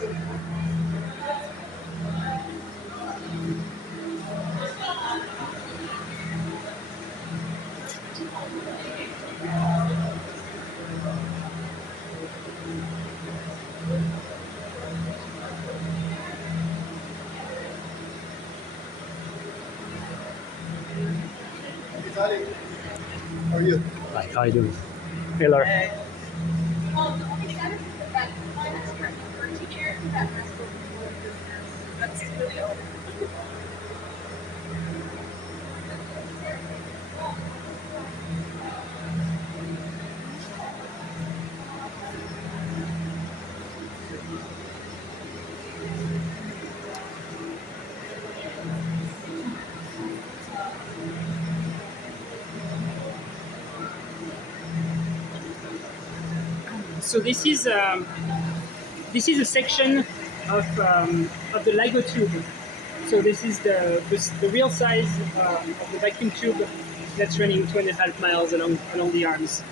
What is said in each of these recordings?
How are you? Hi, how you doing? Hey, Laura. So this is a section of the Ligo tube. So this is the real size of the vacuum tube that's running 2.5 miles along the arms.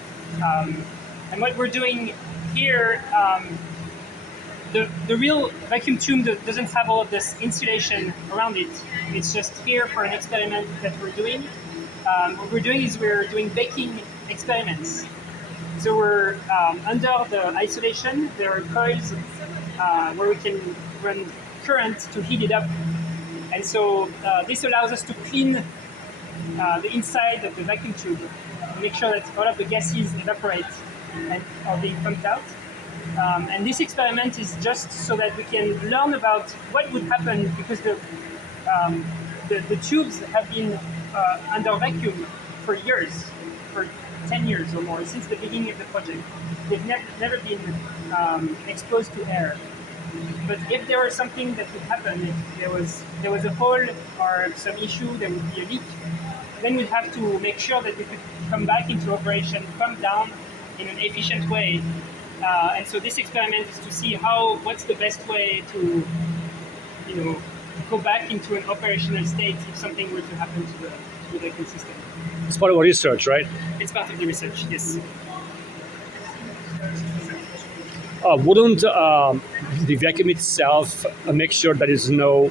And what we're doing here, the real vacuum tube doesn't have all of this insulation around it. It's just here for an experiment that we're doing. What we're doing is we're doing baking experiments. So we're under the isolation. There are coils where we can run current to heat it up. And so this allows us to clean the inside of the vacuum tube, make sure that all of the gases evaporate and are being pumped out. And this experiment is just so that we can learn about what would happen because the tubes have been under vacuum for years, for 10 years or more, since the beginning of the project. They've never been exposed to air. But if there was something that would happen, if there was a hole or some issue, there would be a leak, then we'd have to make sure that we could come back into operation, pump down in an efficient way. And so this experiment is to see what's the best way to, go back into an operational state if something were to happen to the vacuum system. It's part of our research, right? It's part of the research, yes. Wouldn't the vacuum itself make sure there is no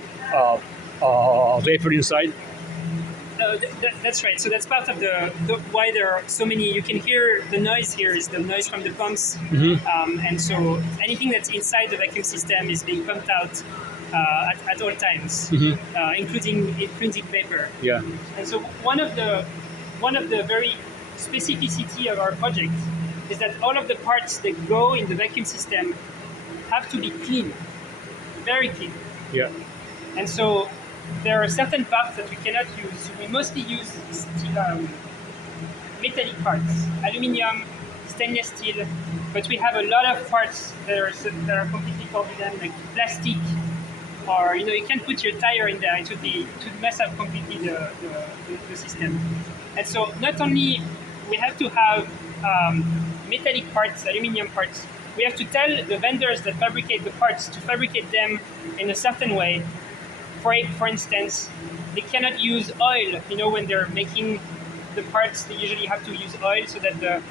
vapor inside? That's right. So that's part of the why there are so many. You can hear the noise here is the noise from the pumps, and so anything that's inside the vacuum system is being pumped out at all times, including intrinsic vapor. Yeah. And so one of the very specificity of our project is that all of the parts that go in the vacuum system have to be clean, very clean. Yeah. And so there are certain parts that we cannot use. We mostly use metallic parts, aluminium, stainless steel, but we have a lot of parts that are completely forbidden, like plastic, or you can't put your tire in there. It would mess up completely the system. And so not only we have to have metallic parts, aluminium parts, we have to tell the vendors that fabricate the parts to fabricate them in a certain way. For instance, they cannot use oil. When they're making the parts, they usually have to use oil so that the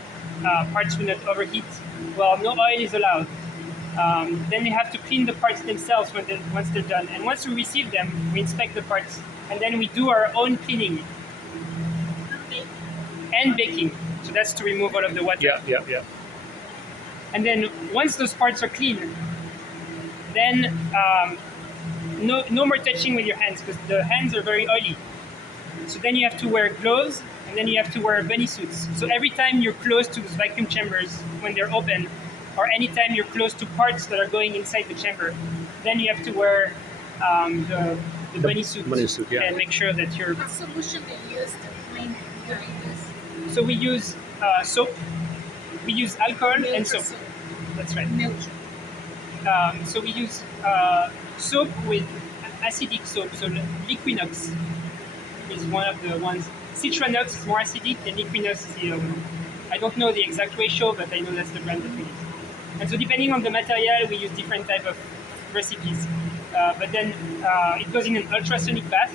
parts will not overheat. Well, no oil is allowed. Then they have to clean the parts themselves once they're done. And once we receive them, we inspect the parts, and then we do our own cleaning and baking. So that's to remove all of the water. Yeah. And then once those parts are clean, then no more touching with your hands because the hands are very oily. So then you have to wear gloves, and then you have to wear bunny suits. So every time you're close to those vacuum chambers when they're open, or anytime you're close to parts that are going inside the chamber, then you have to wear the bunny suit, yeah. And make sure that you're... What solution they use to clean during this? So we use soap, we use alcohol and soap. That's right. Milk. So we use soap with acidic soap. So Liquinox is one of the ones. Citranox is more acidic, and Liquinox is the other one. I don't know the exact ratio, but I know that's the brand that we use. And so depending on the material, we use different type of recipes. But then it goes in an ultrasonic bath.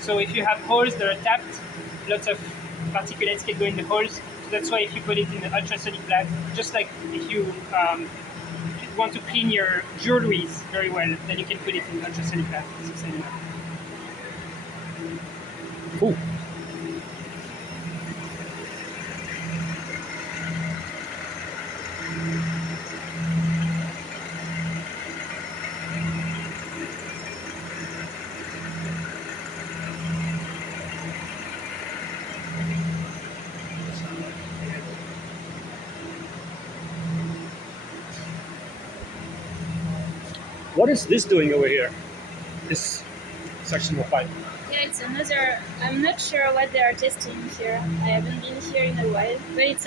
So if you have holes that are tapped, lots of particulates can go in the holes. So that's why if you put it in an ultrasonic bath, just like if you you want to clean your jewelry very well, then you can put it in ultrasonic bath. Cool. What is this doing over here? This section of pipe. Yeah, it's another. I'm not sure what they are testing here. I haven't been here in a while, but it's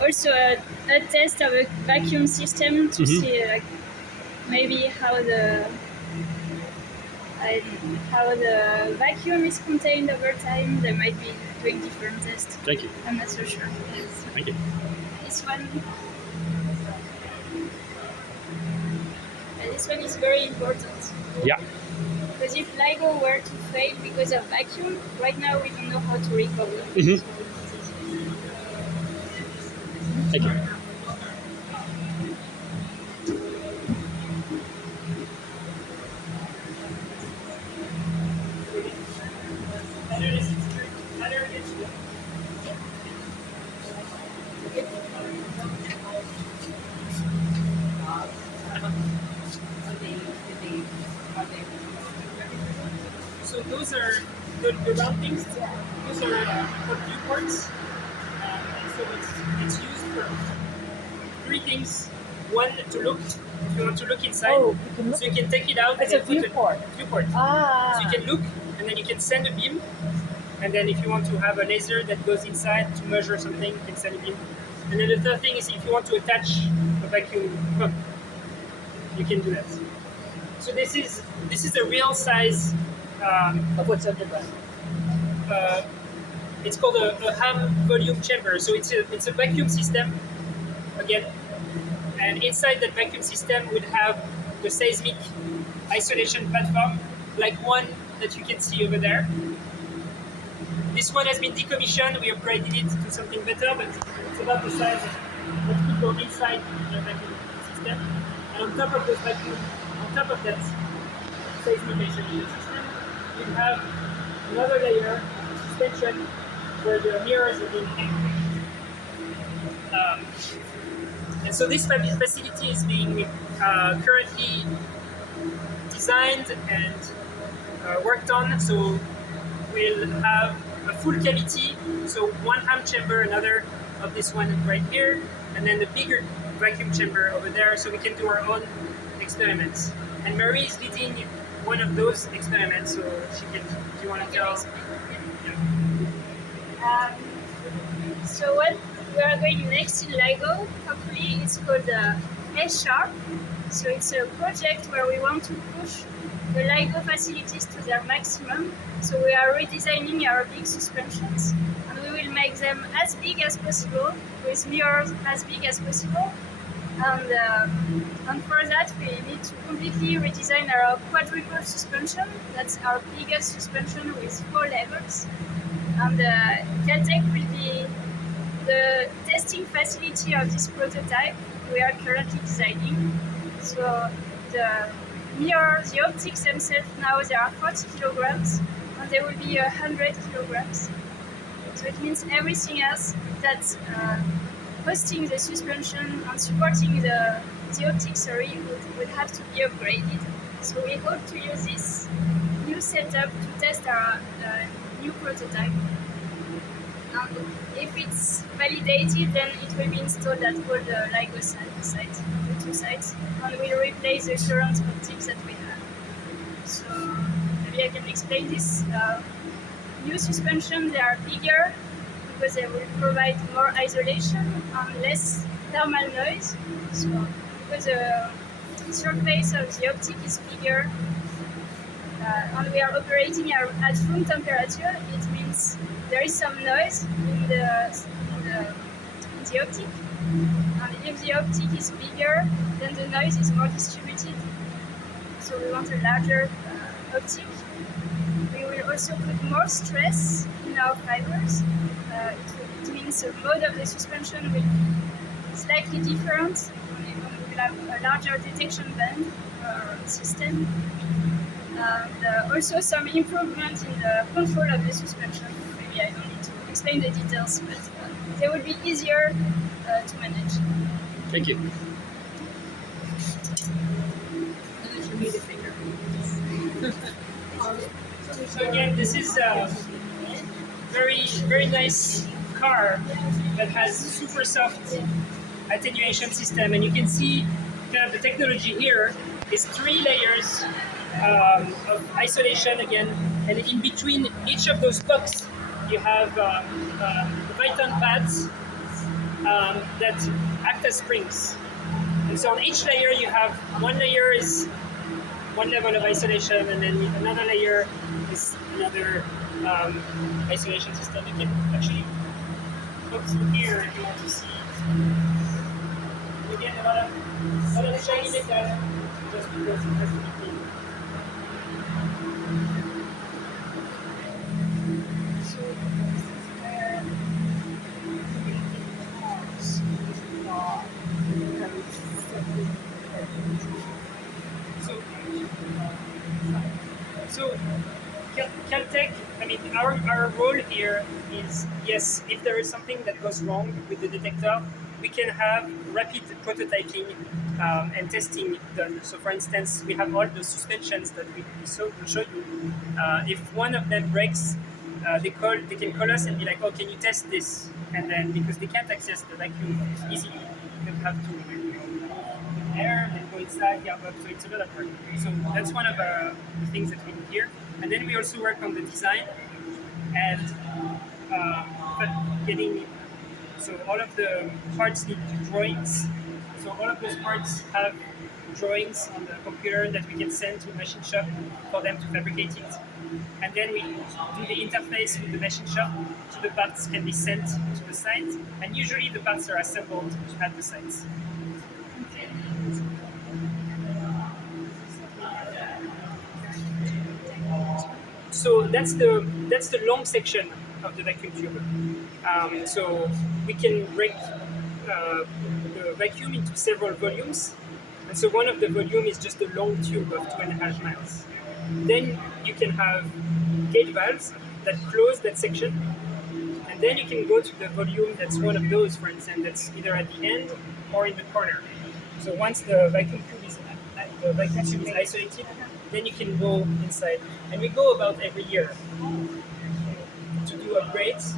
also a test of a vacuum system to see like maybe how the vacuum is contained over time. They might be doing different tests. Thank you. I'm not so sure. Thank you. This one. This one is very important. Yeah. Because if Ligo were to fail because of vacuum, right now we don't know how to recover. Thank you. So those are the round things. Those are for viewports. So it's used for three things. One, to look. If you want to look inside, Oh, you can look. so you can take it out. It's and a then put viewport. Viewport. Ah. So you can look, and then you can send a beam. And then if you want to have a laser that goes inside to measure something, you can send a beam. And then the third thing is if you want to attach a vacuum pump, you can do that. So this is a real size. Of what's underground. It's called a ham volume chamber. So it's a vacuum system again, and inside that vacuum system would have the seismic isolation platform, like one that you can see over there. This one has been decommissioned. We upgraded it to something better, but it's about the size of what could go inside the vacuum system. And on top of that seismic isolation system, you have another layer of suspension where the mirrors are being hanged. And so this facility is being currently designed and worked on. So we'll have a full cavity, so one ham chamber, another of this one right here, and then the bigger vacuum chamber over there, so we can do our own experiments. And Marie is leading one of those experiments, so she can. Do you want to tell? So what we are going next in Ligo, hopefully, it's called S-Sharp. So it's a project where we want to push the Ligo facilities to their maximum. So we are redesigning our big suspensions, and we will make them as big as possible, with mirrors as big as possible. And for that, we need to completely redesign our quadruple suspension. That's our biggest suspension with 4 levels. And Caltech will be the testing facility of this prototype we are currently designing. So the mirrors, the optics themselves now, they are 40 kilograms, and they will be 100 kilograms. So it means everything else that's hosting the suspension and supporting the optics would have to be upgraded. So we hope to use this new setup to test our new prototype. And if it's validated, then it will be installed at all the Ligo sites, the 2 sites, and will replace the current optics that we have. So maybe I can explain this. New suspension, they are bigger because they will provide more isolation and less thermal noise. So because the surface of the optic is bigger, and we are operating at room temperature, it means there is some noise in the optic. And if the optic is bigger, then the noise is more distributed. So we want a larger optic. We will also put more stress in our fibers. It means the mode of the suspension will be slightly different. We will have a larger detection band system. And also some improvement in the control of the suspension. Maybe I don't need to explain the details, but they will be easier to manage. Thank you. So again, this is a very nice car that has super soft attenuation system, and you can see kind of the technology here is 3 layers of isolation again, and in between each of those pucks you have Python pads that act as springs. And so on each layer you have one layer is one level of isolation, and then another layer is another isolation system. You can actually look through here if you want to see. Again, a lot of shiny metal, just because it has to be clean. So this is where So Caltech, I mean, our role here is, yes, if there is something that goes wrong with the detector, we can have rapid prototyping and testing done. So for instance, we have all the suspensions that we show you. If one of them breaks, they can call us and be like, oh, can you test this? And then, because they can't access the vacuum easily, they have to air and go inside, yeah, but so it's a lot of work. So that's one of the things that we do here. And then we also work on the design and getting, so all of the parts need drawings. So all of those parts have drawings on the computer that we can send to a machine shop for them to fabricate it. And then we do the interface with the machine shop, so the parts can be sent to the site. And usually the parts are assembled at the sites. So that's the long section of the vacuum tube. So we can break the vacuum into several volumes, and so one of the volume is just a long tube of 2.5 miles. Then you can have gauge valves that close that section, and then you can go to the volume that's one of those, for instance, that's either at the end or in the corner. So once the vacuum tube is isolated, then you can go inside. And we go about every year to do upgrades,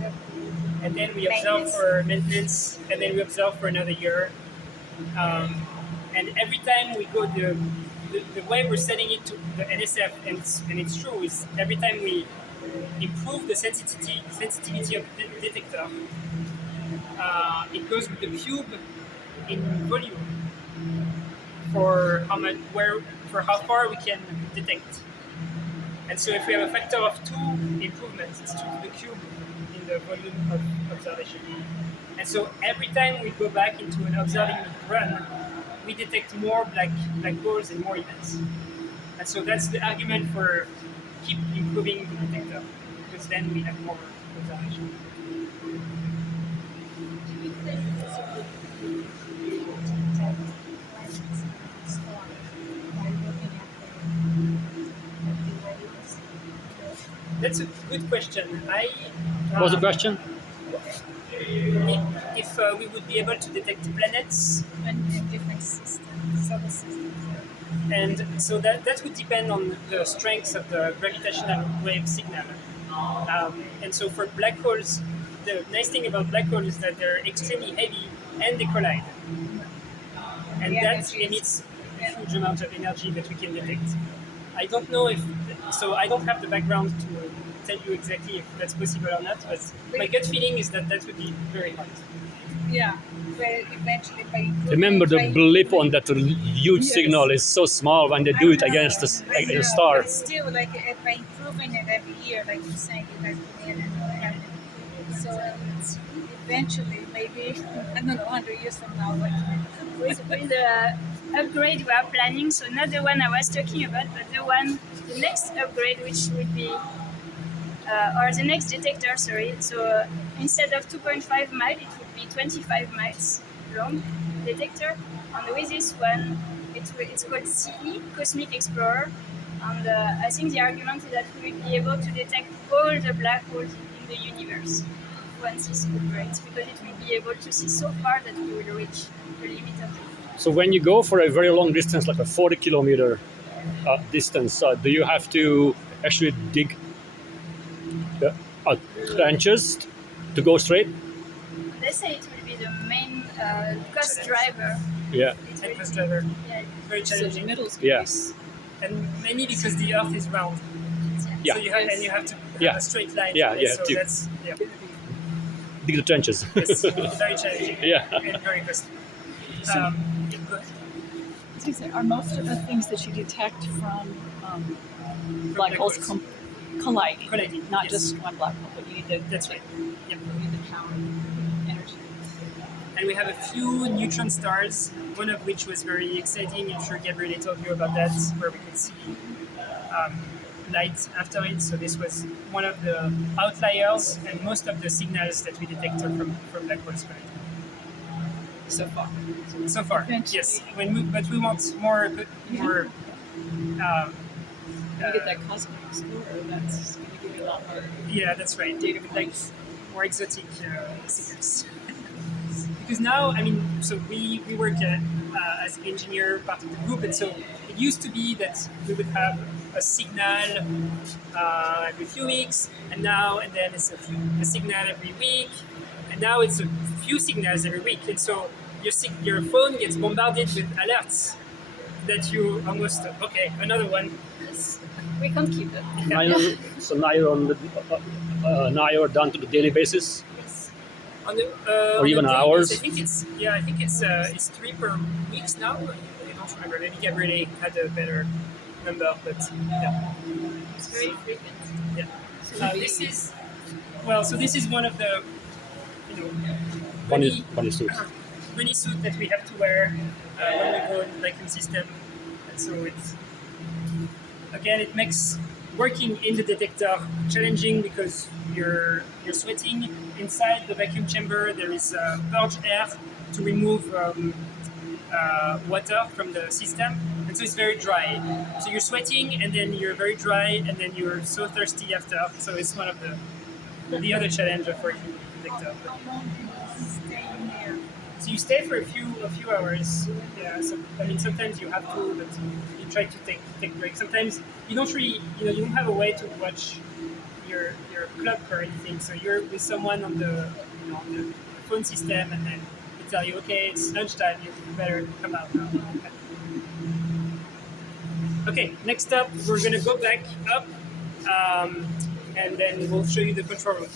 and then we observe for maintenance, and then we observe for another year. And every time we go, the way we're setting it to the NSF, and it's true, is every time we improve the sensitivity of the detector, it goes with the cube in volume for how far we can detect. And so if we have a factor of 2 improvements, it's 2 to the cube in the volume of observation. And so every time we go back into an observing run, we detect more black holes and more events. And so that's the argument for keep improving the detector, because then we have more observation. That's a good question. What was the question? If we would be able to detect planets in different systems, solar systems. And so that would depend on the strength of the gravitational wave signal. And so for black holes, the nice thing about black holes is that they're extremely heavy and they collide. And that emits a huge amount of energy that we can detect. I don't know so I don't have the background to tell you exactly if that's possible or not, but my gut feeling is that would be very hard. Yeah, but eventually by Remember the blip on that huge signal is so small when they do it against a star. But still, like by improving it every year, like you're saying, you guys put in and so it's eventually maybe I don't know 100 years from now, like With the upgrade we are planning, so not the one I was talking about, but the next upgrade, which would be, or the next detector, sorry. So instead of 2.5 miles, it would be 25 miles long detector. And with this one, it's called CE, Cosmic Explorer. And I think the argument is that we will be able to detect all the black holes in the universe once this operates, because it will be able to see so far that we will reach the limit of the universe. So when you go for a very long distance, like a 40-kilometer distance, do you have to actually dig trenches to go straight? They say it will be the main cost driver. Yeah. It And will cost be- driver. Yeah, Very So the challenging. middle's Yeah. And mainly because the Earth is round. Yeah. So you have to have Yeah. a straight line. Yeah, to it, you have so to. that's Dig the trenches. yes, very challenging. Yeah. And very costly. Go ahead. Are most of the things that you detect from black holes colliding? Colliding, Not yes. just one black hole, but you need to That's right. Yep. you need to count energy. And we have a few neutron stars, one of which was very exciting. I'm sure Gabriele told you about that, where we could see light after it. So this was one of the outliers, and most of the signals that we detect are from black holes. So far. So far, Eventually. yes. But we want more. More. When you get that cosmic explorer, that's going to give you a lot more Yeah, that's right. data. Like more exotic signals. Because now, I mean, so we work as an engineer part of the group, and so it used to be that we would have a signal every few weeks, and then it's a signal every week, and now it's a few signals every week, and so your phone gets bombarded with alerts that you almost okay, another one. Yes. We can't keep them. So now you're on the, now you're down to the daily basis. Yes. On the, Or on even the days, hours? I think it's 3 per weeks now. I don't remember. Maybe Gabriele had a better number, but yeah. It's very frequent. Yeah. So this is one of the Bunny suit. bunny suit that we have to wear when we go in the vacuum system, and so it makes working in the detector challenging because you're sweating inside the vacuum chamber. There is purge air to remove water from the system, and so it's very dry. So you're sweating, and then you're very dry, and then you're so thirsty after. So it's one of the other challenge of working in the detector. How long do you stay in there? So you stay for a few hours. Yeah. So I mean, sometimes you have to, but you try to take breaks. Sometimes you don't really, you don't have a way to watch your clock or anything. So you're with someone on the on the phone system, and then they tell you, okay, it's lunchtime. You better come out now. Okay. Next up, we're gonna go back up, and then we'll show you the control room.